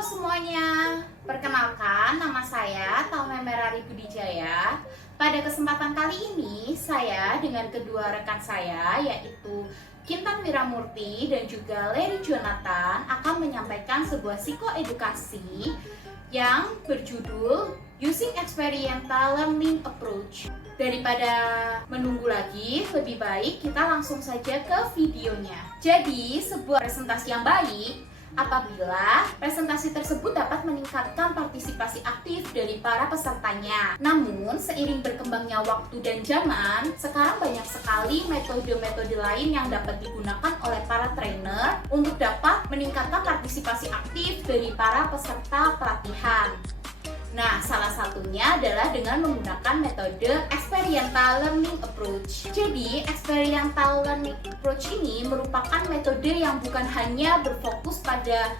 Halo semuanya, perkenalkan nama saya Taume Merari Budijaya. Pada kesempatan kali ini, saya dengan kedua rekan saya yaitu Kintan Wiramurti dan juga Larry Jonathan akan menyampaikan sebuah psikoedukasi yang berjudul Using Experiential Learning Approach. Daripada menunggu lagi, lebih baik kita langsung saja ke videonya. Jadi, sebuah presentasi yang baik apabila presentasi tersebut dapat meningkatkan partisipasi aktif dari para pesertanya. Namun, seiring berkembangnya waktu dan zaman, sekarang banyak sekali metode-metode lain yang dapat digunakan oleh para trainer untuk dapat meningkatkan partisipasi aktif dari para peserta pelatihan. Nah, salah satunya adalah dengan menggunakan metode Experiential Learning Approach. Jadi, Experiential Learning Approach ini merupakan metode yang bukan hanya berfokus pada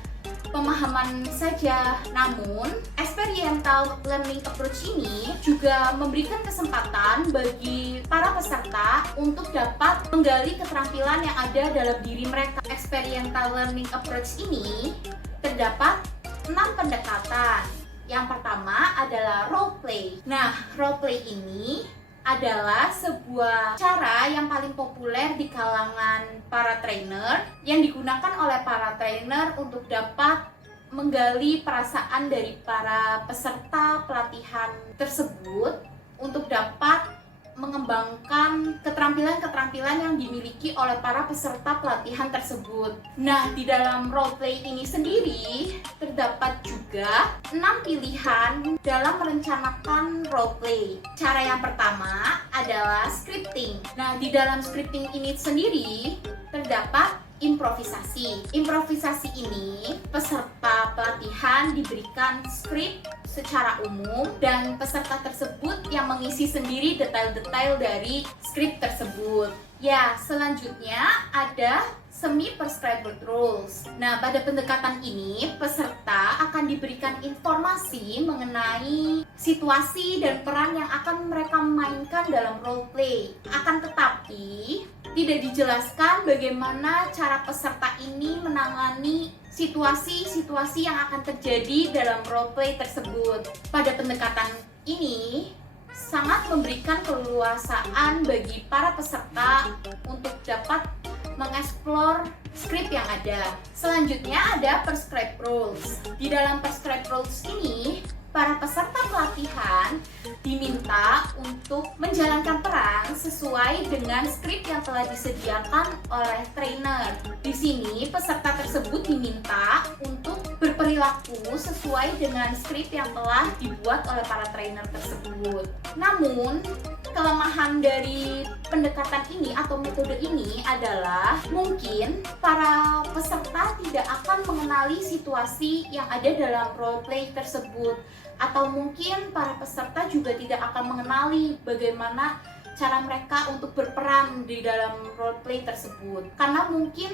pemahaman saja, namun Experiential Learning Approach ini juga memberikan kesempatan bagi para peserta untuk dapat menggali keterampilan yang ada dalam diri mereka. Experiential Learning Approach ini terdapat 6 pendekatan. Yang pertama adalah role play. Nah, role play ini adalah sebuah cara yang paling populer di kalangan para trainer yang digunakan oleh para trainer untuk dapat menggali perasaan dari para peserta pelatihan tersebut untuk dapat mengembangkan keterampilan-keterampilan yang dimiliki oleh para peserta pelatihan tersebut. Nah, di dalam role play ini sendiri terdapat juga 6 pilihan dalam merencanakan role play. Cara yang pertama adalah scripting. Nah, di dalam scripting ini sendiri terdapat improvisasi. Improvisasi ini peserta pelatihan diberikan skrip secara umum dan peserta tersebut yang mengisi sendiri detail-detail dari skrip tersebut. Ya, selanjutnya ada semi-prescribed rules. Nah, pada pendekatan ini peserta akan diberikan informasi mengenai situasi dan peran yang akan mereka mainkan dalam role play. Akan tetapi tidak dijelaskan bagaimana cara peserta ini menangani situasi-situasi yang akan terjadi dalam role play tersebut. Pada pendekatan ini sangat memberikan keleluasaan bagi para peserta untuk dapat mengeksplor skrip yang ada. Selanjutnya ada prescribed rules. Di dalam prescribed rules ini, para peserta pelatihan diminta untuk menjalankan peran sesuai dengan skrip yang telah disediakan oleh trainer. Di sini peserta tersebut diminta untuk berperilaku sesuai dengan skrip yang telah dibuat oleh para trainer tersebut. Namun, kelemahan dari pendekatan ini atau metode ini adalah mungkin para peserta tidak akan mengenali situasi yang ada dalam role play tersebut, atau mungkin para peserta juga tidak akan mengenali bagaimana cara mereka untuk berperan di dalam role play tersebut, karena mungkin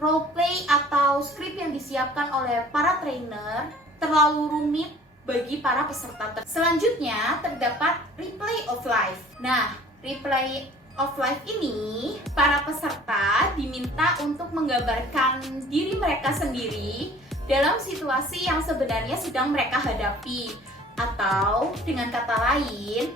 role play atau skrip yang disiapkan oleh para trainer terlalu rumit bagi para peserta. Selanjutnya terdapat replay of life. Nah, replay of life ini para peserta diminta untuk menggambarkan diri mereka sendiri dalam situasi yang sebenarnya sedang mereka hadapi, atau dengan kata lain,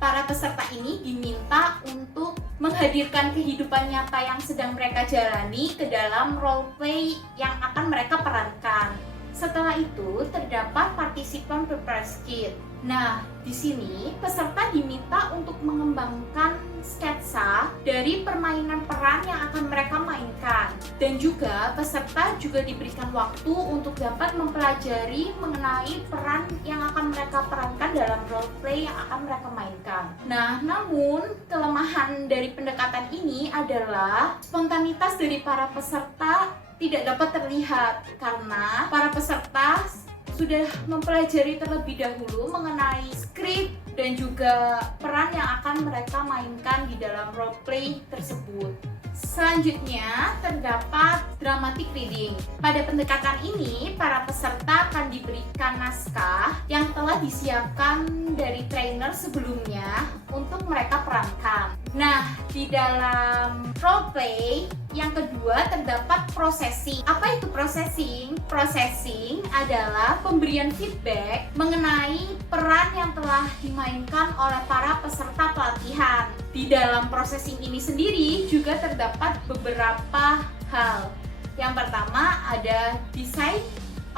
para peserta ini diminta untuk menghadirkan kehidupan nyata yang sedang mereka jalani ke dalam role play yang akan mereka perankan. Setelah itu terdapat participant prepares kit. Nah, di sini peserta diminta untuk mengembangkan sketsa dari permainan peran yang akan mereka mainkan. Dan juga peserta juga diberikan waktu untuk dapat mempelajari mengenai peran yang akan mereka perankan dalam role play yang akan mereka mainkan. Nah, namun kelemahan dari pendekatan ini adalah spontanitas dari para peserta tidak dapat terlihat karena para peserta sudah mempelajari terlebih dahulu mengenai skrip dan juga peran yang akan mereka mainkan di dalam role play tersebut. Selanjutnya terdapat dramatic reading. Pada pendekatan ini, para peserta akan diberikan naskah yang telah disiapkan dari trainer sebelumnya untuk mereka perankan. Nah, di dalam roleplay yang kedua terdapat processing. Apa itu processing? Processing adalah pemberian feedback mengenai peran yang telah dimainkan oleh para peserta pelatihan. Di dalam processing ini sendiri juga terdapat beberapa hal. Yang pertama ada design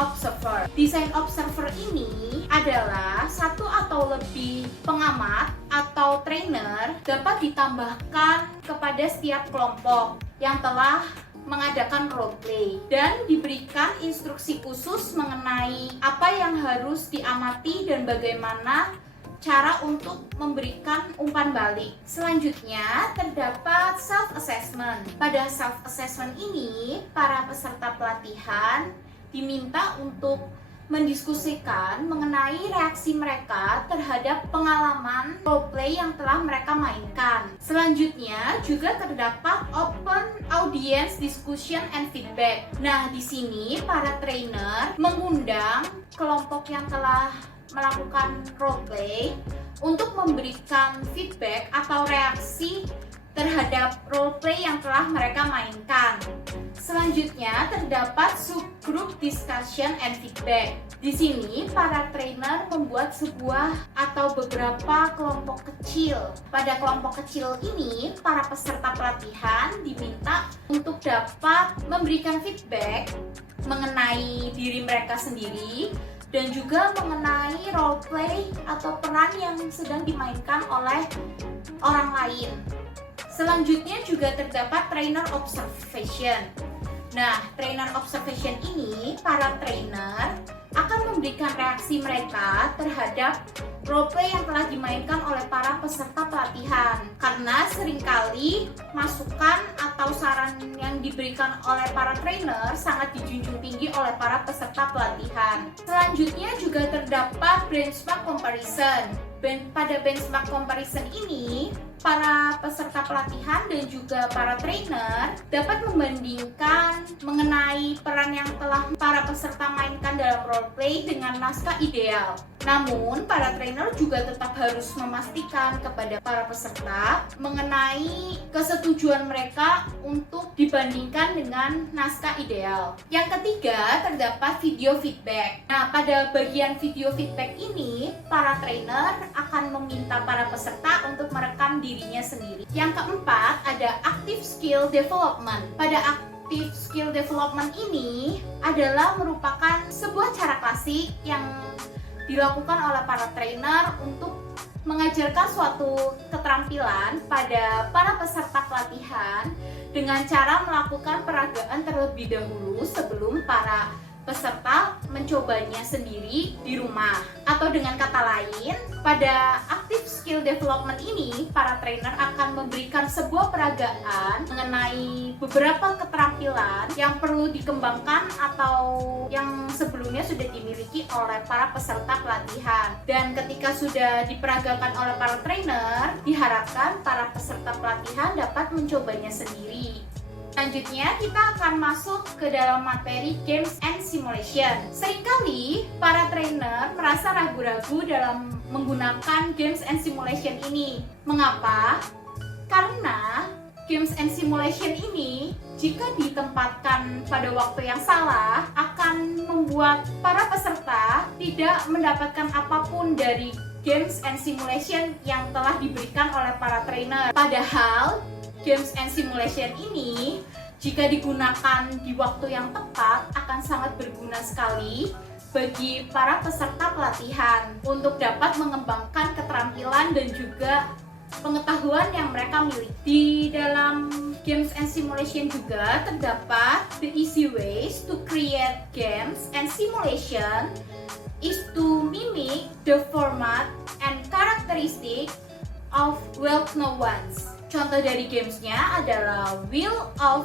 observer. Design observer ini adalah satu atau lebih pengamat atau trainer dapat ditambahkan kepada setiap kelompok yang telah mengadakan roleplay dan diberikan instruksi khusus mengenai apa yang harus diamati dan bagaimana cara untuk memberikan umpan balik. Selanjutnya terdapat self-assessment. Pada self-assessment ini, para peserta pelatihan diminta untuk mendiskusikan mengenai reaksi mereka terhadap pengalaman roleplay yang telah mereka mainkan. Selanjutnya juga terdapat open audience discussion and feedback. Nah, di sini para trainer mengundang kelompok yang telah melakukan roleplay untuk memberikan feedback atau reaksi terhadap roleplay yang telah mereka mainkan. Selanjutnya terdapat subgroup discussion and feedback. Di sini para trainer membuat sebuah atau beberapa kelompok kecil. Pada kelompok kecil ini, para peserta pelatihan diminta untuk dapat memberikan feedback mengenai diri mereka sendiri dan juga mengenai roleplay atau peran yang sedang dimainkan oleh orang lain. Selanjutnya juga terdapat trainer observation. Nah, trainer observation ini, para trainer akan memberikan reaksi mereka terhadap roleplay yang telah dimainkan oleh para peserta pelatihan. Karena seringkali masukan atau saran yang diberikan oleh para trainer sangat dijunjung tinggi oleh para peserta pelatihan. Selanjutnya juga terdapat benchmark comparison. Pada benchmark comparison ini, para peserta pelatihan dan juga para trainer dapat membandingkan mengenai peran yang telah para peserta mainkan dalam roleplay dengan naskah ideal. Namun, para trainer juga tetap harus memastikan kepada para peserta mengenai kesetujuan mereka untuk dibandingkan dengan naskah ideal. Yang ketiga, terdapat video feedback. Nah, pada bagian video feedback ini, para trainer akan meminta para peserta untuk merekam dirinya sendiri. Yang keempat, ada active skill development. Pada active skill development ini adalah merupakan sebuah cara klasik yang dilakukan oleh para trainer untuk mengajarkan suatu keterampilan pada para peserta pelatihan dengan cara melakukan peragaan terlebih dahulu sebelum para peserta mencobanya sendiri di rumah. Atau dengan kata lain, pada active skill development ini, para trainer akan memberikan sebuah peragaan mengenai beberapa keterampilan yang perlu dikembangkan atau yang sebelumnya sudah dimiliki oleh para peserta pelatihan. Dan ketika sudah diperagakan oleh para trainer, diharapkan para peserta pelatihan dapat mencobanya sendiri. Selanjutnya kita akan masuk ke dalam materi games and simulation. Seringkali para trainer merasa ragu-ragu dalam menggunakan games and simulation ini. Mengapa? Karena games and simulation ini jika ditempatkan pada waktu yang salah akan membuat para peserta tidak mendapatkan apapun dari games and simulation yang telah diberikan oleh para trainer. Padahal games and simulation ini jika digunakan di waktu yang tepat akan sangat berguna sekali bagi para peserta pelatihan untuk dapat mengembangkan keterampilan dan juga pengetahuan yang mereka miliki. Di dalam games and simulation juga terdapat the easy ways to create games and simulation is to mimic the format and characteristic of well-known ones. Contoh dari gamesnya adalah Wheel of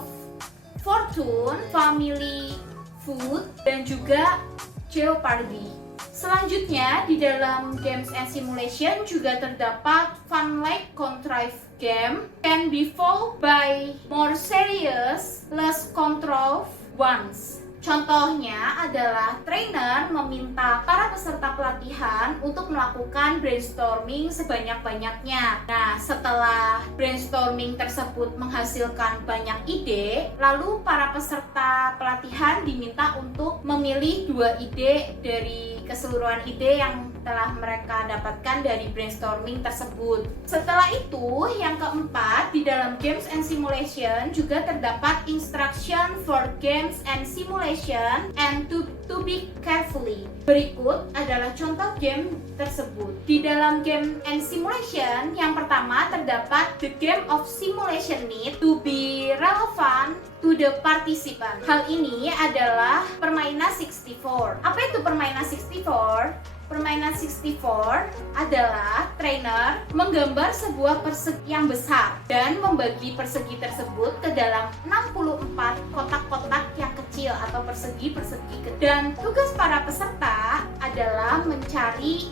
Fortune, Family Feud, dan juga Jeopardy. Selanjutnya, di dalam games and simulation juga terdapat fun like contrived game can be followed by more serious, less contrived ones. Contohnya adalah trainer meminta para peserta pelatihan untuk melakukan brainstorming sebanyak-banyaknya. Nah, setelah brainstorming tersebut menghasilkan banyak ide, lalu para peserta pelatihan diminta untuk memilih 2 ide dari keseluruhan ide yang telah mereka dapatkan dari brainstorming tersebut. Setelah itu, yang keempat, di dalam games and simulation juga terdapat instruction for games and simulation and to be carefully. Berikut adalah contoh game tersebut. Di dalam game and simulation, yang pertama terdapat the game of simulation need to be relevant to the participant. Hal ini adalah permainan 64. Apa itu permainan 64? Permainan 64 adalah trainer menggambar sebuah persegi yang besar dan membagi persegi tersebut ke dalam 64 kotak-kotak yang kecil atau persegi-persegi kecil. Dan tugas para peserta adalah mencari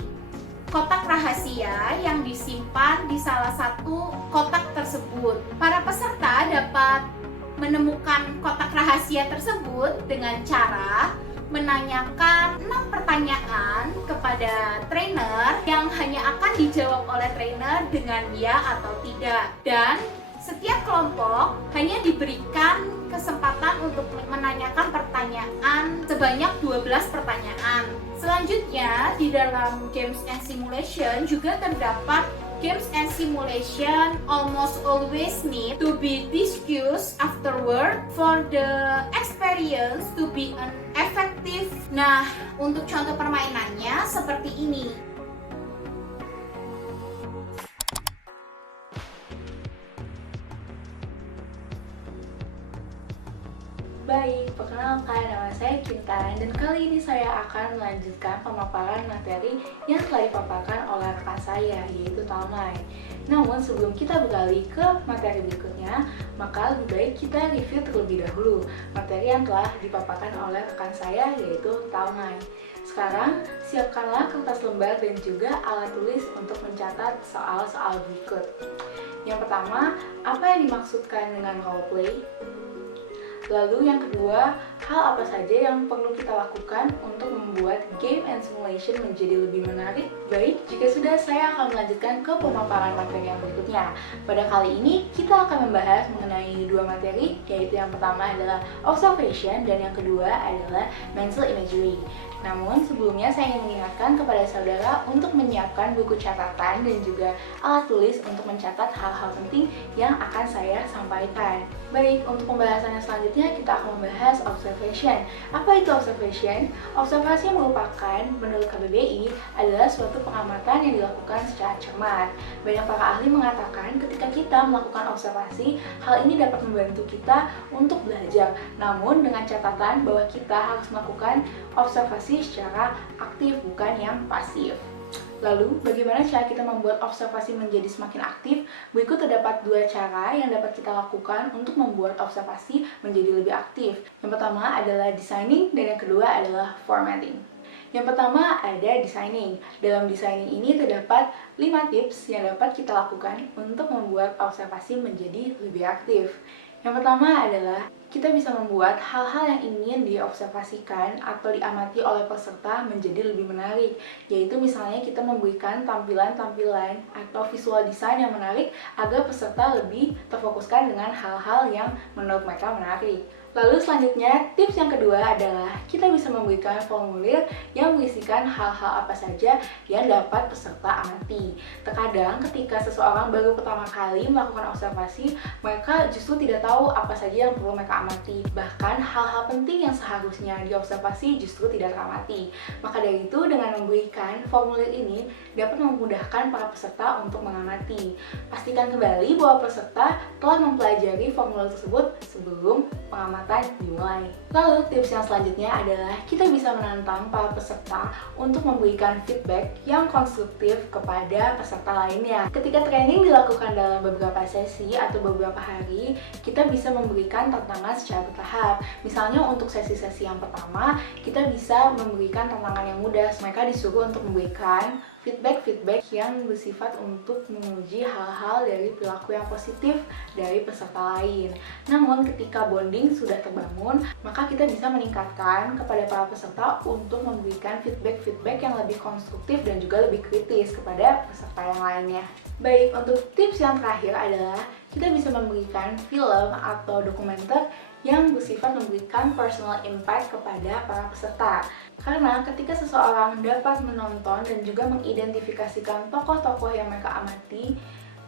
kotak rahasia yang disimpan di salah satu kotak tersebut. Para peserta dapat menemukan kotak rahasia tersebut dengan cara menanyakan 6 pertanyaan kepada trainer yang hanya akan dijawab oleh trainer dengan ya atau tidak. Dan setiap kelompok hanya diberikan kesempatan untuk menanyakan pertanyaan sebanyak 12 pertanyaan. Selanjutnya, di dalam games and simulation juga terdapat games and simulation almost always need to be discussed afterward for the experience to be an effective. Nah, untuk contoh permainannya seperti ini. Baik, perkenalkan nama saya Kintan dan kali ini saya akan melanjutkan pemaparan materi yang telah dipaparkan oleh rekan saya, yaitu timeline. Namun sebelum kita beralih ke materi berikutnya, maka lebih baik kita review terlebih dahulu materi yang telah dipaparkan oleh rekan saya, yaitu timeline. Sekarang, siapkanlah kertas lembar dan juga alat tulis untuk mencatat soal-soal berikut. Yang pertama, apa yang dimaksudkan dengan role play? Lalu yang kedua, hal apa saja yang perlu kita lakukan untuk membuat game and simulation menjadi lebih menarik? Baik, jika sudah, saya akan melanjutkan ke pemaparan materi yang berikutnya. Pada kali ini, kita akan membahas mengenai 2 materi, yaitu yang pertama adalah observation dan yang kedua adalah mental imagery. Namun sebelumnya saya ingin mengingatkan kepada saudara untuk menyiapkan buku catatan dan juga alat tulis untuk mencatat hal-hal penting yang akan saya sampaikan. Baik, untuk pembahasannya selanjutnya kita akan membahas observation. Apa itu observation? Observasi merupakan, menurut KBBI, adalah suatu pengamatan yang dilakukan secara cermat. Banyak para ahli mengatakan ketika kita melakukan observasi, hal ini dapat membantu kita untuk belajar. Namun dengan catatan bahwa kita harus melakukan observasi secara aktif, bukan yang pasif. Lalu, bagaimana cara kita membuat observasi menjadi semakin aktif? Berikut terdapat 2 cara yang dapat kita lakukan untuk membuat observasi menjadi lebih aktif. Yang pertama adalah designing dan yang kedua adalah formatting. Yang pertama ada designing. Dalam designing ini terdapat 5 tips yang dapat kita lakukan untuk membuat observasi menjadi lebih aktif. Yang pertama adalah kita bisa membuat hal-hal yang ingin diobservasikan atau diamati oleh peserta menjadi lebih menarik, yaitu misalnya kita memberikan tampilan-tampilan atau visual design yang menarik agar peserta lebih terfokuskan dengan hal-hal yang menurut mereka menarik. Lalu selanjutnya, tips yang kedua adalah kita bisa memberikan formulir yang berisikan hal-hal apa saja yang dapat peserta amati. Terkadang ketika seseorang baru pertama kali melakukan observasi, mereka justru tidak tahu apa saja yang perlu mereka amati. Bahkan hal-hal penting yang seharusnya diobservasi justru tidak teramati. Maka dari itu, dengan memberikan formulir ini dapat memudahkan para peserta untuk mengamati. Pastikan kembali bahwa peserta telah mempelajari formulir tersebut sebelum pengamatan dimulai. Lalu tips yang selanjutnya adalah kita bisa menantang para peserta untuk memberikan feedback yang konstruktif kepada peserta lainnya. Ketika training dilakukan dalam beberapa sesi atau beberapa hari, kita bisa memberikan tantangan secara bertahap. Misalnya untuk sesi-sesi yang pertama, kita bisa memberikan tantangan yang mudah. Mereka disuruh untuk memberikan Feedback-feedback yang bersifat untuk menguji hal-hal dari perilaku yang positif dari peserta lain. Namun ketika bonding sudah terbangun, maka kita bisa meningkatkan kepada para peserta untuk memberikan feedback-feedback yang lebih konstruktif dan juga lebih kritis kepada peserta yang lainnya. Baik, untuk tips yang terakhir adalah kita bisa memberikan film atau dokumenter yang bersifat memberikan personal impact kepada para peserta. Karena ketika seseorang dapat menonton dan juga mengidentifikasikan tokoh-tokoh yang mereka amati,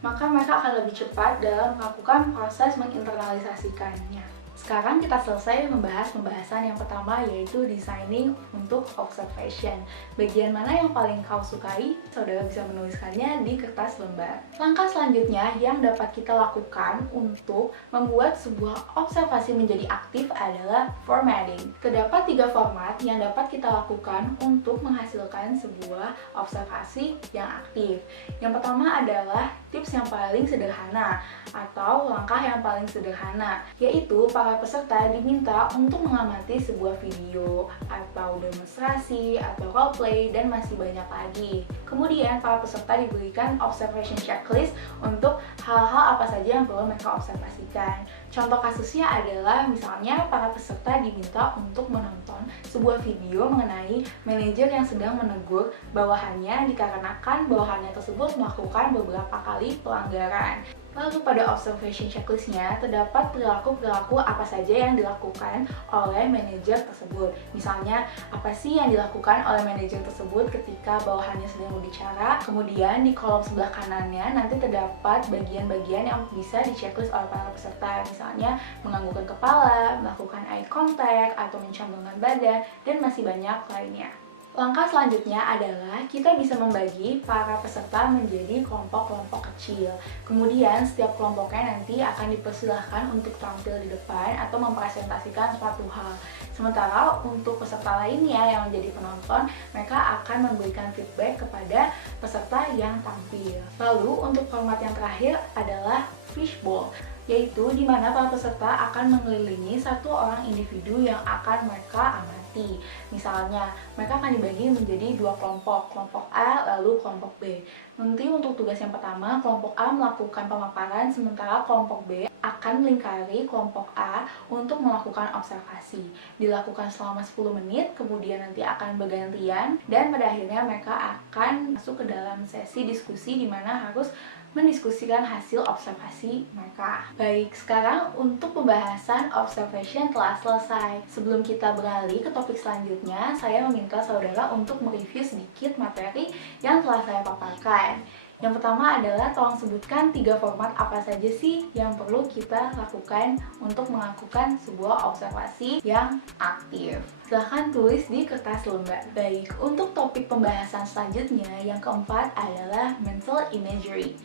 maka mereka akan lebih cepat dalam melakukan proses menginternalisasikannya. Sekarang kita selesai membahas pembahasan yang pertama, yaitu designing untuk observation. Bagian mana yang paling kau sukai? Saudara bisa menuliskannya di kertas lembar. Langkah selanjutnya yang dapat kita lakukan untuk membuat sebuah observasi menjadi aktif adalah formatting. Terdapat 3 format yang dapat kita lakukan untuk menghasilkan sebuah observasi yang aktif. Yang pertama adalah tips yang paling sederhana atau langkah yang paling sederhana, yaitu para peserta diminta untuk mengamati sebuah video atau demonstrasi atau roleplay dan masih banyak lagi. Kemudian para peserta diberikan observation checklist untuk hal-hal apa saja yang perlu mereka observasikan. Contoh kasusnya adalah misalnya para peserta diminta untuk menonton sebuah video mengenai manajer yang sedang menegur bawahannya dikarenakan bawahannya tersebut melakukan beberapa kali pelanggaran. Lalu pada observation checklistnya terdapat perilaku-perilaku apa saja yang dilakukan oleh manajer tersebut. Misalnya, apa sih yang dilakukan oleh manajer tersebut ketika bawahannya sedang berbicara. Kemudian di kolom sebelah kanannya nanti terdapat bagian-bagian yang bisa di-checklist oleh para peserta. Misalnya, menganggukkan kepala, melakukan eye contact, atau mencambangkan badan, dan masih banyak lainnya. Langkah selanjutnya adalah kita bisa membagi para peserta menjadi kelompok-kelompok kecil. Kemudian setiap kelompoknya nanti akan dipersilahkan untuk tampil di depan atau mempresentasikan suatu hal. Sementara untuk peserta lainnya yang menjadi penonton, mereka akan memberikan feedback kepada peserta yang tampil. Lalu untuk format yang terakhir adalah fishbowl, yaitu di mana para peserta akan mengelilingi satu orang individu yang akan mereka amati. Misalnya, mereka akan dibagi menjadi 2 kelompok, kelompok A lalu kelompok B. Nanti untuk tugas yang pertama, kelompok A melakukan pemaparan, sementara kelompok B akan melingkari kelompok A untuk melakukan observasi. Dilakukan selama 10 menit, kemudian nanti akan bergantian, dan pada akhirnya mereka akan masuk ke dalam sesi diskusi di mana harus mendiskusikan hasil observasi mereka. Baik, sekarang untuk pembahasan observation telah selesai. Sebelum kita beralih ke topik selanjutnya, saya meminta saudara untuk mereview sedikit materi yang telah saya paparkan. Yang pertama adalah tolong sebutkan 3 format apa saja sih yang perlu kita lakukan untuk melakukan sebuah observasi yang aktif. Silahkan tulis di kertas lembar. Baik, untuk topik pembahasan selanjutnya yang keempat adalah mental imagery.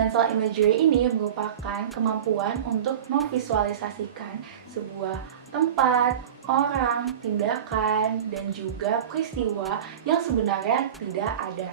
Mental imagery ini merupakan kemampuan untuk memvisualisasikan sebuah tempat, orang, tindakan, dan juga peristiwa yang sebenarnya tidak ada.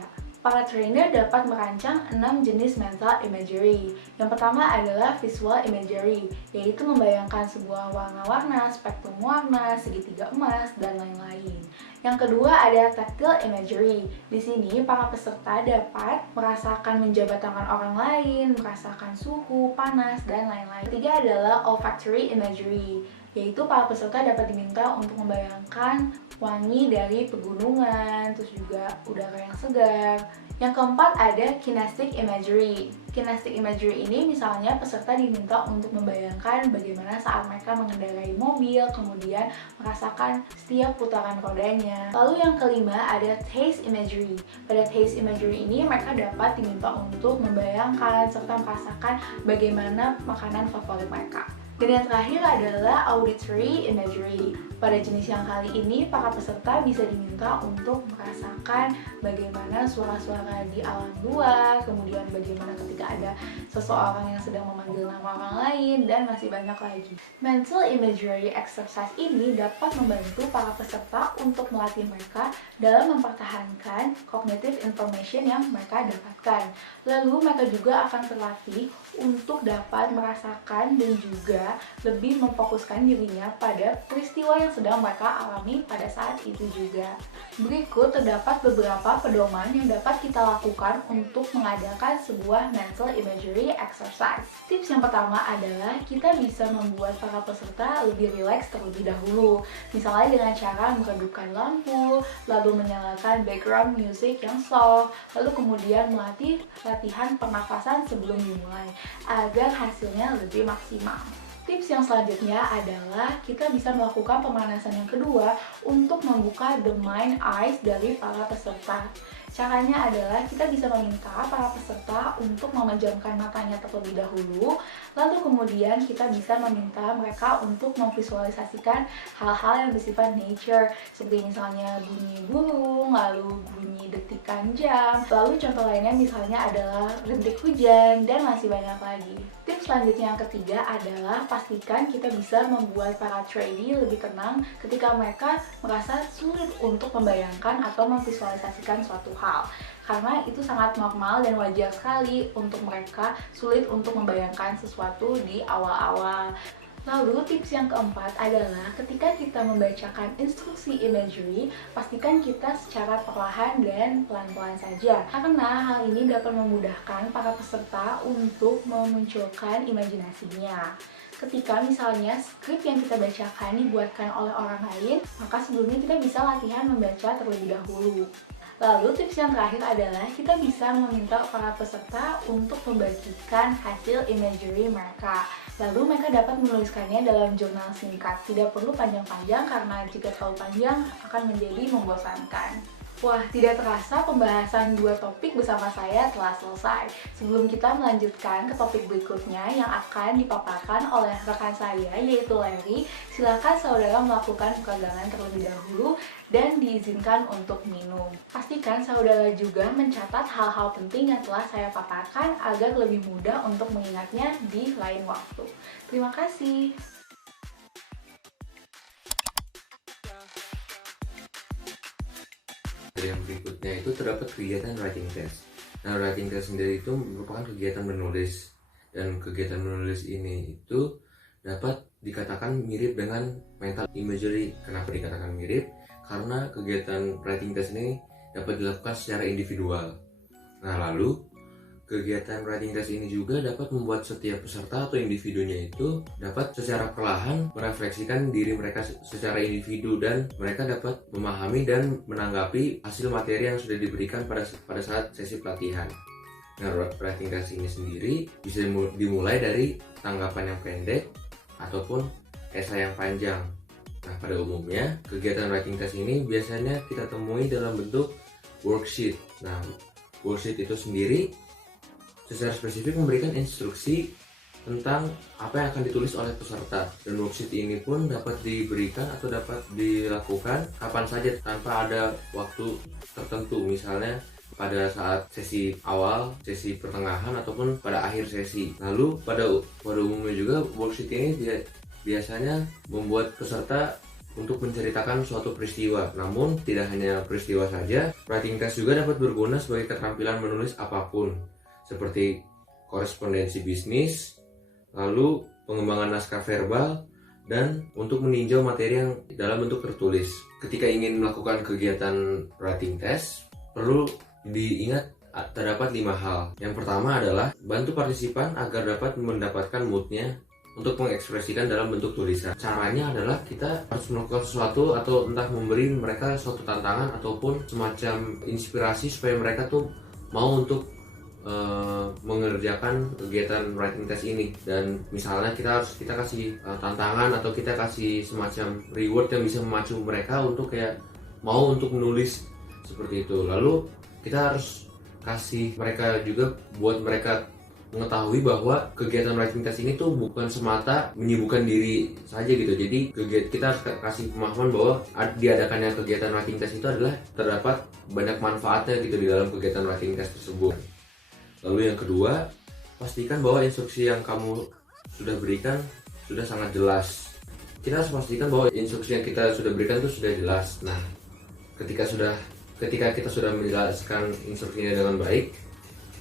Para trainer dapat merancang 6 jenis mental imagery. Yang pertama adalah visual imagery, yaitu membayangkan sebuah warna-warna, spektrum warna, segitiga emas, dan lain-lain. Yang kedua ada tactile imagery. Di sini para peserta dapat merasakan menjabat tangan orang lain, merasakan suhu, panas, dan lain-lain. Ketiga adalah olfactory imagery, yaitu para peserta dapat diminta untuk membayangkan wangi dari pegunungan, terus juga udara yang segar. Yang keempat ada kinesthetic imagery. Kinesthetic imagery ini misalnya peserta diminta untuk membayangkan bagaimana saat mereka mengendarai mobil, kemudian merasakan setiap putaran rodanya. Lalu yang kelima ada taste imagery. Pada taste imagery ini mereka dapat diminta untuk membayangkan serta merasakan bagaimana makanan favorit mereka. Dan yang terakhir adalah auditory imagery. Pada jenis yang kali ini, para peserta bisa diminta untuk merasakan bagaimana suara-suara di alam luar, kemudian bagaimana ketika ada seseorang yang sedang memanggil nama orang lain, dan masih banyak lagi. Mental imagery exercise ini dapat membantu para peserta untuk melatih mereka dalam mempertahankan cognitive information yang mereka dapatkan. Lalu mereka juga akan terlatih untuk dapat merasakan dan juga lebih memfokuskan dirinya pada peristiwa yang sedang mereka alami pada saat itu juga. Berikut terdapat beberapa adalah pedoman yang dapat kita lakukan untuk mengadakan sebuah mental imagery exercise. Tips yang pertama adalah kita bisa membuat para peserta lebih rileks terlebih dahulu. Misalnya dengan cara meredupkan lampu, lalu menyalakan background music yang soft, lalu kemudian melatih latihan pernafasan sebelum dimulai agar hasilnya lebih maksimal. Tips yang selanjutnya adalah kita bisa melakukan pemanasan yang kedua untuk membuka the mind eyes dari para peserta. Caranya adalah kita bisa meminta para peserta untuk memejamkan matanya terlebih dahulu, lalu kemudian kita bisa meminta mereka untuk memvisualisasikan hal-hal yang bersifat nature, seperti misalnya bunyi burung, lalu bunyi detikan jam, lalu contoh lainnya misalnya adalah rintik hujan, dan masih banyak lagi. Tips selanjutnya yang ketiga adalah pastikan kita bisa membuat para trainee lebih tenang ketika mereka merasa sulit untuk membayangkan atau memvisualisasikan suatu hal. Karena itu sangat normal dan wajar sekali untuk mereka sulit untuk membayangkan sesuatu di awal-awal. Lalu tips yang keempat adalah ketika kita membacakan instruksi imagery, pastikan kita secara perlahan dan pelan-pelan saja. Karena hal ini dapat memudahkan para peserta untuk memunculkan imajinasinya. Ketika misalnya skrip yang kita bacakan dibuatkan oleh orang lain, maka sebelumnya kita bisa latihan membaca terlebih dahulu. Lalu tips yang terakhir adalah kita bisa meminta para peserta untuk membagikan hasil imagery mereka. Lalu mereka dapat menuliskannya dalam jurnal singkat. Tidak perlu panjang-panjang karena jika terlalu panjang akan menjadi membosankan. Wah, tidak terasa pembahasan dua topik bersama saya telah selesai. Sebelum kita melanjutkan ke topik berikutnya yang akan dipaparkan oleh rekan saya yaitu Larry, silakan saudara melakukan peregangan terlebih dahulu dan diizinkan untuk minum. Pastikan saudara juga mencatat hal-hal penting yang telah saya paparkan agar lebih mudah untuk mengingatnya di lain waktu. Terima kasih. Yang berikutnya itu terdapat kegiatan writing test. Nah, writing test sendiri itu merupakan kegiatan menulis, dan kegiatan menulis ini itu dapat dikatakan mirip dengan mental imagery. Kenapa dikatakan mirip? Karena kegiatan writing test ini dapat dilakukan secara individual. Nah, lalu kegiatan writing test ini juga dapat membuat setiap peserta atau individunya itu dapat secara perlahan merefleksikan diri mereka secara individu, dan mereka dapat memahami dan menanggapi hasil materi yang sudah diberikan pada saat sesi pelatihan. Nah, writing test ini sendiri bisa dimulai dari tanggapan yang pendek ataupun esai yang panjang. Nah, pada umumnya kegiatan writing test ini biasanya kita temui dalam bentuk worksheet. Nah, worksheet itu sendiri secara spesifik memberikan instruksi tentang apa yang akan ditulis oleh peserta, dan worksheet ini pun dapat diberikan atau dapat dilakukan kapan saja tanpa ada waktu tertentu, misalnya pada saat sesi awal, sesi pertengahan, ataupun pada akhir sesi. Lalu pada umumnya juga worksheet ini biasanya membuat peserta untuk menceritakan suatu peristiwa. Namun tidak hanya peristiwa saja, writing test juga dapat berguna sebagai keterampilan menulis apapun, seperti korespondensi bisnis, lalu pengembangan naskah verbal, dan untuk meninjau materi yang dalam bentuk tertulis. Ketika ingin melakukan kegiatan writing test, perlu diingat terdapat 5 hal. Yang pertama adalah bantu partisipan agar dapat mendapatkan moodnya untuk mengekspresikan dalam bentuk tulisan. Caranya adalah kita harus melakukan sesuatu atau entah memberi mereka suatu tantangan ataupun semacam inspirasi supaya mereka tuh mau untuk mengerjakan kegiatan writing test ini. Dan misalnya kita kasih tantangan atau kita kasih semacam reward yang bisa memacu mereka untuk kayak mau untuk menulis seperti itu. Lalu kita harus kasih mereka juga buat mereka mengetahui bahwa kegiatan writing test ini tuh bukan semata menyibukkan diri saja gitu. Jadi kita harus kasih pemahaman bahwa diadakannya kegiatan writing test itu adalah terdapat banyak manfaatnya gitu di dalam kegiatan writing test tersebut. Lalu yang kedua, pastikan bahwa instruksi yang kamu sudah berikan sudah sangat jelas. Kita harus pastikan bahwa instruksi yang kita sudah berikan itu sudah jelas. Nah, ketika kita sudah menjelaskan instruksinya dengan baik,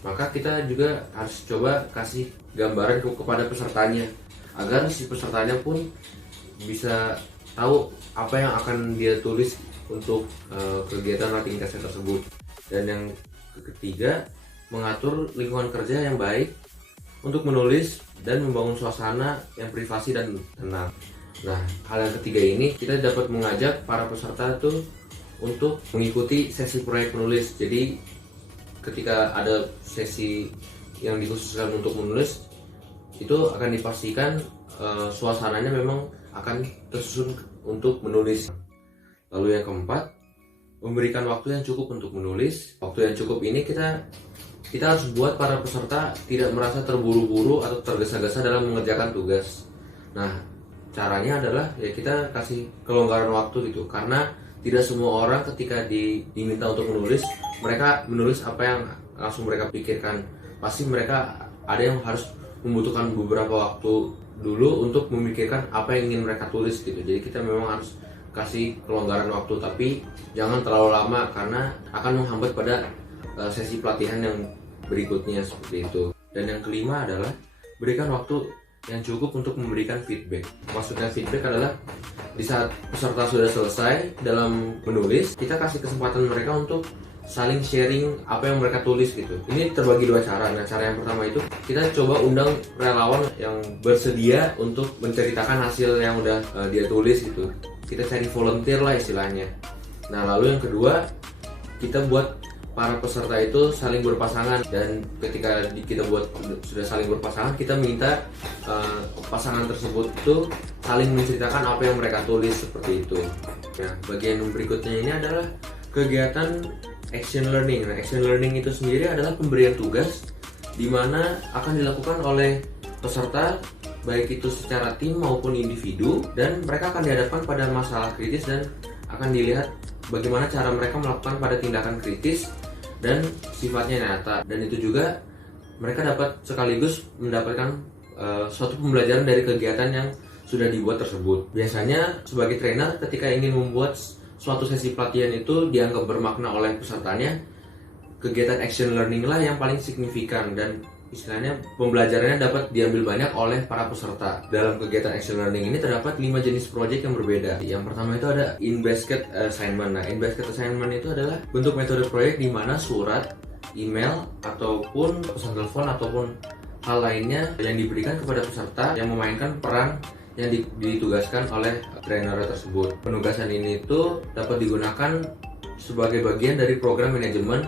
maka kita juga harus coba kasih gambaran kepada pesertanya agar si pesertanya pun bisa tahu apa yang akan dia tulis untuk kegiatan writing test tersebut. Dan yang ketiga, mengatur lingkungan kerja yang baik untuk menulis dan membangun suasana yang privasi dan tenang. Nah, hal yang ketiga ini kita dapat mengajak para peserta itu untuk mengikuti sesi proyek menulis. Jadi ketika ada sesi yang dikhususkan untuk menulis, itu akan dipastikan suasananya memang akan tersusun untuk menulis. Lalu yang keempat, memberikan waktu yang cukup untuk menulis. Waktu yang cukup ini kita harus buat para peserta tidak merasa terburu-buru atau tergesa-gesa dalam mengerjakan tugas. Nah, caranya adalah ya kita kasih kelonggaran waktu gitu, karena tidak semua orang ketika diminta untuk menulis, mereka menulis apa yang langsung mereka pikirkan. Pasti mereka ada yang harus membutuhkan beberapa waktu dulu untuk memikirkan apa yang ingin mereka tulis gitu. Jadi kita memang harus kasih kelonggaran waktu, tapi jangan terlalu lama karena akan menghambat pada sesi pelatihan yang berikutnya seperti itu. Dan yang kelima adalah berikan waktu yang cukup untuk memberikan feedback. Maksudnya feedback adalah di saat peserta sudah selesai dalam menulis, kita kasih kesempatan mereka untuk saling sharing apa yang mereka tulis gitu. Ini terbagi dua cara. Nah, cara yang pertama itu kita coba undang relawan yang bersedia untuk menceritakan hasil yang udah dia tulis gitu. Kita cari volunteer lah istilahnya. Nah, lalu yang kedua, kita buat para peserta itu saling berpasangan, dan ketika kita buat sudah saling berpasangan, kita minta pasangan tersebut itu saling menceritakan apa yang mereka tulis seperti itu. Nah, bagian berikutnya ini adalah kegiatan action learning. Nah, action learning itu sendiri adalah pemberian tugas di mana akan dilakukan oleh peserta baik itu secara tim maupun individu, dan mereka akan dihadapkan pada masalah kritis dan akan dilihat bagaimana cara mereka melakukan pada tindakan kritis dan sifatnya nyata. Dan itu juga mereka dapat sekaligus mendapatkan suatu pembelajaran dari kegiatan yang sudah dibuat tersebut. Biasanya sebagai trainer ketika ingin membuat suatu sesi pelatihan itu dianggap bermakna oleh pesertanya, kegiatan action learning lah yang paling signifikan, dan istilahnya pembelajarannya dapat diambil banyak oleh para peserta. Dalam kegiatan action learning ini terdapat 5 jenis project yang berbeda. Yang pertama itu ada in-basket assignment. Nah, in-basket assignment itu adalah bentuk metode proyek di mana surat, email, ataupun pesan telepon ataupun hal lainnya yang diberikan kepada peserta yang memainkan peran yang ditugaskan oleh trainer tersebut. Penugasan ini itu dapat digunakan sebagai bagian dari program manajemen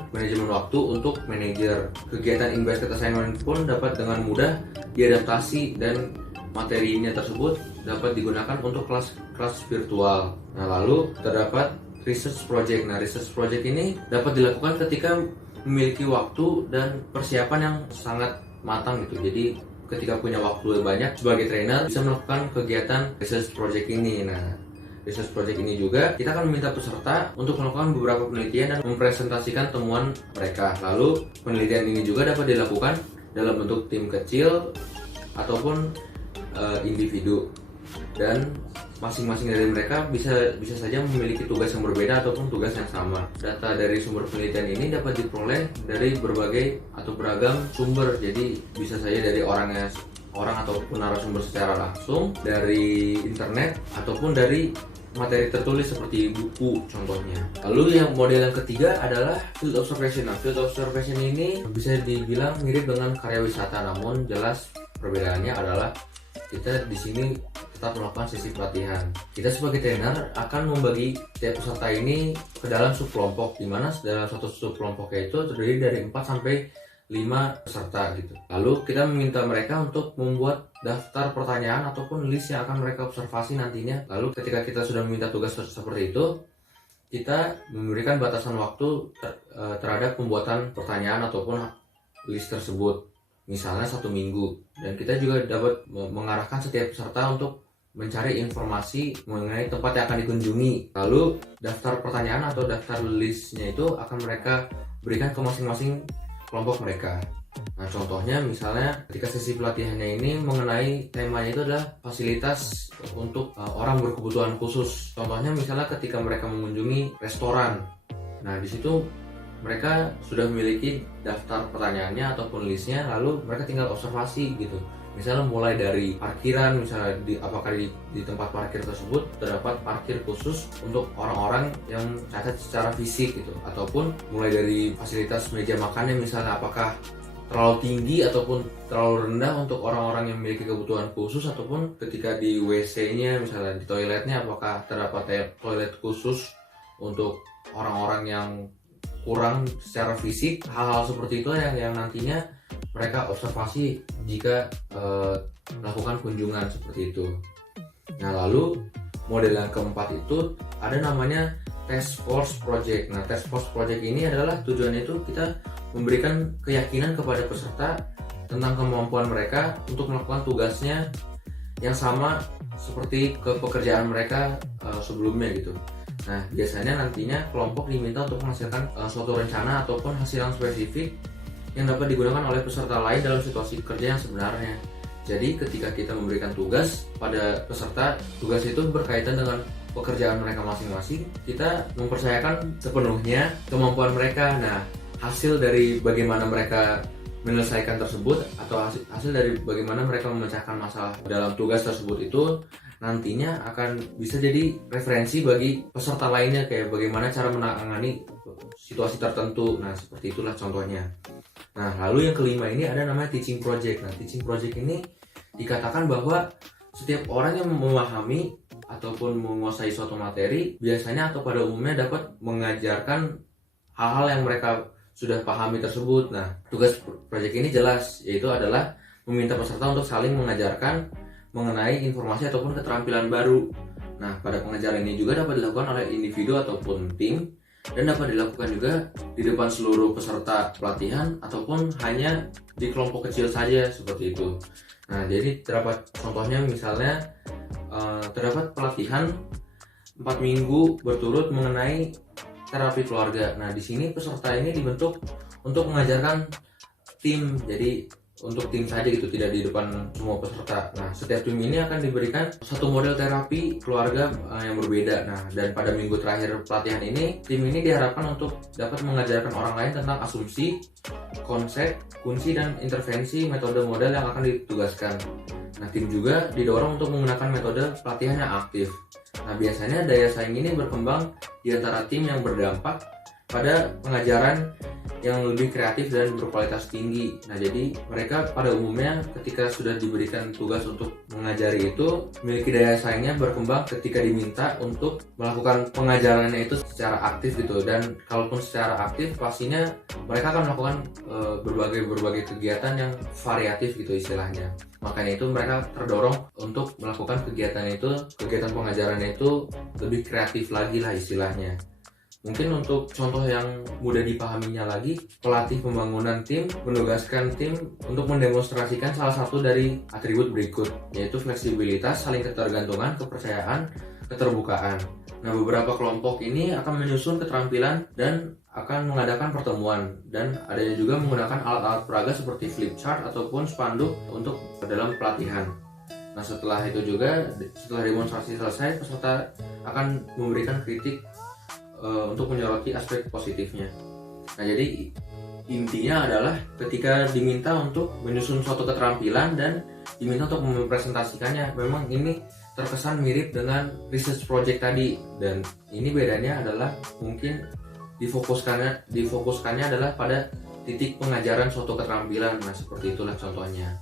waktu untuk manajer. Kegiatan in-basket assignment pun dapat dengan mudah diadaptasi dan materinya tersebut dapat digunakan untuk kelas virtual. Nah, lalu terdapat research project. Nah, research project ini dapat dilakukan ketika memiliki waktu dan persiapan yang sangat matang gitu. Jadi ketika punya waktu banyak sebagai trainer bisa melakukan kegiatan research project ini. Nah, research project ini juga kita akan meminta peserta untuk melakukan beberapa penelitian dan mempresentasikan temuan mereka. Lalu penelitian ini juga dapat dilakukan dalam bentuk tim kecil ataupun individu, dan masing-masing dari mereka bisa saja memiliki tugas yang berbeda ataupun tugas yang sama. Data dari sumber penelitian ini dapat diperoleh dari berbagai atau beragam sumber. Jadi bisa saja dari orang ataupun narasumber secara langsung, dari internet, ataupun dari materi tertulis seperti buku contohnya. Lalu yang model yang ketiga adalah field observation. Nah, field observation ini bisa dibilang mirip dengan karya wisata, namun jelas perbedaannya adalah kita di sini tetap melakukan sesi pelatihan. Kita sebagai trainer akan membagi setiap peserta ini ke dalam subkelompok, di mana dalam satu subkelompoknya itu terdiri dari 4 sampai 5 peserta gitu. Lalu kita meminta mereka untuk membuat daftar pertanyaan ataupun list yang akan mereka observasi nantinya. Lalu ketika kita sudah meminta tugas seperti itu, kita memberikan batasan waktu terhadap pembuatan pertanyaan ataupun list tersebut, misalnya 1 minggu. Dan kita juga dapat mengarahkan setiap peserta untuk mencari informasi mengenai tempat yang akan dikunjungi. Lalu daftar pertanyaan atau daftar listnya itu akan mereka berikan ke masing-masing kelompok mereka. Nah, contohnya misalnya ketika sesi pelatihannya ini mengenai temanya itu adalah fasilitas untuk orang berkebutuhan khusus. Contohnya misalnya ketika mereka mengunjungi restoran. Nah, di situ mereka sudah memiliki daftar pertanyaannya ataupun listnya, lalu mereka tinggal observasi gitu. Misalnya mulai dari parkiran, misalnya apakah di tempat parkir tersebut terdapat parkir khusus untuk orang-orang yang cacat secara fisik gitu, ataupun mulai dari fasilitas meja makannya, misalnya apakah terlalu tinggi ataupun terlalu rendah untuk orang-orang yang memiliki kebutuhan khusus, ataupun ketika di WC-nya, misalnya di toiletnya, apakah terdapat toilet khusus untuk orang-orang yang kurang secara fisik. Hal-hal seperti itu yang nantinya mereka observasi jika melakukan kunjungan seperti itu. Nah, lalu model yang keempat itu ada namanya task force project. Nah, task force project ini adalah tujuannya itu kita memberikan keyakinan kepada peserta tentang kemampuan mereka untuk melakukan tugasnya yang sama seperti pekerjaan mereka sebelumnya gitu. Nah, biasanya nantinya kelompok diminta untuk menghasilkan suatu rencana ataupun hasil yang spesifik yang dapat digunakan oleh peserta lain dalam situasi kerja yang sebenarnya. Jadi ketika kita memberikan tugas pada peserta, tugas itu berkaitan dengan pekerjaan mereka masing-masing, kita mempercayakan sepenuhnya kemampuan mereka. Nah, hasil dari bagaimana mereka menyelesaikan tersebut atau hasil dari bagaimana mereka memecahkan masalah dalam tugas tersebut itu nantinya akan bisa jadi referensi bagi peserta lainnya, kayak bagaimana cara menangani situasi tertentu. Nah, seperti itulah contohnya. Nah, lalu yang kelima ini ada namanya teaching project. Nah, teaching project ini dikatakan bahwa setiap orang yang memahami ataupun menguasai suatu materi biasanya atau pada umumnya dapat mengajarkan hal-hal yang mereka sudah pahami tersebut. Nah, tugas project ini jelas, yaitu adalah meminta peserta untuk saling mengajarkan mengenai informasi ataupun keterampilan baru. Nah, pada pengajaran ini juga dapat dilakukan oleh individu ataupun tim, dan dapat dilakukan juga di depan seluruh peserta pelatihan ataupun hanya di kelompok kecil saja seperti itu. Nah, jadi terdapat contohnya, misalnya terdapat pelatihan 4 minggu berturut mengenai terapi keluarga. Nah, di sini peserta ini dibentuk untuk mengajarkan tim, jadi untuk tim saja gitu, tidak di depan semua peserta. Nah, setiap tim ini akan diberikan satu model terapi keluarga yang berbeda. Nah, dan pada minggu terakhir pelatihan ini, tim ini diharapkan untuk dapat mengajarkan orang lain tentang asumsi, konsep, kunci, dan intervensi metode model yang akan ditugaskan. Nah, tim juga didorong untuk menggunakan metode pelatihan yang aktif. Nah, biasanya daya saing ini berkembang di antara tim yang berdampak pada pengajaran yang lebih kreatif dan berkualitas tinggi. Nah, jadi mereka pada umumnya ketika sudah diberikan tugas untuk mengajari itu, memiliki daya saingnya berkembang ketika diminta untuk melakukan pengajarannya itu secara aktif gitu. Dan kalaupun secara aktif, pastinya mereka akan melakukan berbagai kegiatan yang variatif gitu istilahnya. Makanya itu mereka terdorong untuk melakukan kegiatan pengajarannya itu lebih kreatif lagi lah istilahnya. Mungkin untuk contoh yang mudah dipahaminya lagi, pelatih pembangunan tim menugaskan tim untuk mendemonstrasikan salah satu dari atribut berikut, yaitu fleksibilitas, saling ketergantungan, kepercayaan, keterbukaan. Nah, beberapa kelompok ini akan menyusun keterampilan dan akan mengadakan pertemuan, dan adanya juga menggunakan alat-alat peraga seperti flip chart ataupun spanduk untuk dalam pelatihan. Nah, setelah demonstrasi selesai, peserta akan memberikan kritik untuk menyoroti aspek positifnya. Nah, jadi intinya adalah ketika diminta untuk menyusun suatu keterampilan dan diminta untuk mempresentasikannya, memang ini terkesan mirip dengan research project tadi, dan ini bedanya adalah mungkin difokuskannya adalah pada titik pengajaran suatu keterampilan. Nah, seperti itulah contohnya.